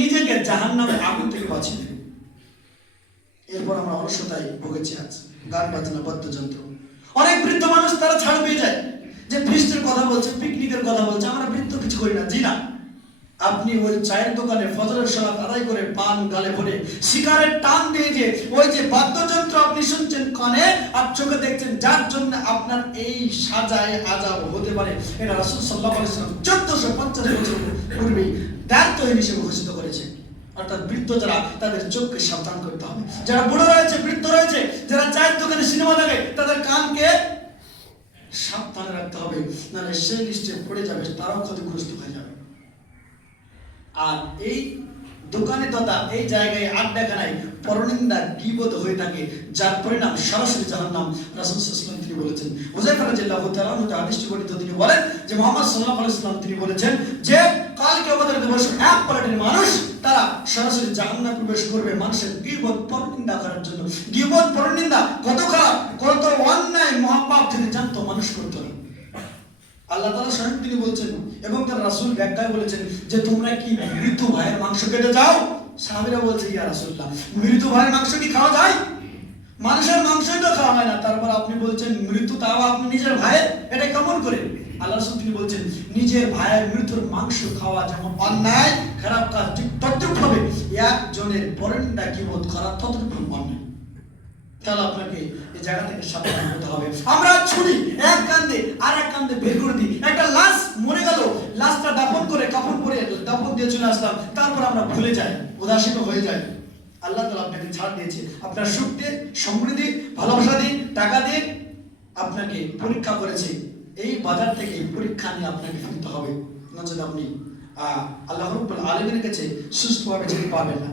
নিজেকে জাহান্নামের আগুন থেকে বাঁচিয়ে দেবে। এরপর আমরা অলসতায় ভুগেছি আজ, গান বাজনা বাদ্যযন্ত্র। অনেক বৃদ্ধ মানুষ তারা ছাড় পেয়ে যায় যে ফিস্টের কথা বলছে, পিকনিকের কথা বলছে, আমরা বৃদ্ধ কিছু করি না। জি না, আপনি ওই চায়ের দোকানে ফজরের সালাত আদায় করে পান গালে ভরে শিকারের টান দিয়ে যে ওই যে বাদ্যযন্ত্র আপনি শুনছেন কানে আর চোখে দেখছেন, যার জন্য আপনার এই সাজায় আজাব হতে পারে, এটা রাসূল সাল্লাল্লাহু আলাইহি ওয়াসাল্লাম 1450 বছর পূর্বেই দায়িত্বহীন হিসেবে ঘোষিত করেছে। অর্থাৎ বৃদ্ধ যারা, তাদের চোখকে সাবধান করতে হবে। যারা বুড়ো রয়েছে, বৃদ্ধ রয়েছে, যারা চায়ের দোকানে সিনেমা দেখে, তাদের কানকে সাবধানে রাখতে হবে, নাহলে সেই লিস্টে পড়ে যাবে, তারাও ক্ষতিগ্রস্ত হয়ে যাবে। আর এই দোকানে তথা এই জায়গায় আড্ডাখানায় পরনিন্দা গীবত হয়ে থাকে, যার পরিণাম সরাসরি জাহান্নাম। রাসূল সাল্লাল্লাহু আলাইহি ওয়াসাল্লাম তিনি বলেছেন, হুযায়ফা রাদিয়াল্লাহু তাআলা আনহু হাদিসটি বর্ণিত, তিনি বলেন যে মুহাম্মদ সাল্লাল্লাহু আলাইহি ওয়াসাল্লাম তিনি বলেছেন যে কাল কিয়ামতের দিবস এক পার্টির মানুষ তারা সরাসরি জাহান্নামে প্রবেশ করবে মানুষের গীবত পরনিন্দা করার জন্য। গীবত পরনিন্দা কত খারাপ, কত অন্যায় মহাপাপ তিনি জানতো মানুষ করতো না। আল্লাহ তাআলা স্বয়ং তিনি বলছেন এবং তার রাসূল ব্যাখ্যায় বলেছেন যে তোমরা কি মৃত ভাইয়ের মাংস খেতে যাও? সাহাবীরা বলছে ইয়া রাসূলুল্লাহ, মৃত ভাইয়ের মাংস কি খাওয়া যায়? মানুষের মাংসই তো খাওয়া হয় না, তারপর আপনি বলছেন মৃত, তাও আপনি নিজের ভাইয়ের, এটা কেমন করে? আল্লাহ রাসূল তিনি বলছেন নিজের ভাইয়ের মৃত্যুর মাংস খাওয়া যেমন অন্যায় খারাপ কাজ, ঠিক তদ্রূপভাবে একজনের পরনিন্দা গীবত করা ততটুকু অন্যায়। তাহলে আপনাকে এই জায়গা থেকে সাবধান হতে হবে। আমরা ছুরি এক কান্দে আর এক কান্দে বের করে দিই। একটা লাশ মরে গেল, লাশটা দাফন করে কাফন পরে দাফন দিয়ে চলে আসলাম, তারপর আমরা ভুলে যাই, উদাসীন হয়ে যাই। আল্লাহ তাআলা আপনাকে ছাড় দিয়েছে, আপনার সুখ দিয়ে, সমৃদ্ধি, ভালোবাসা দিয়ে, টাকা দিয়ে আপনাকে পরীক্ষা করেছে। এই বাজার থেকে পরীক্ষা নিয়ে আপনাকে ফিরতে হবে, নচেত আপনি আল্লাহ রাব্বুল আলামিনের কাছে সুস্থভাবে যেতে পারবেন না।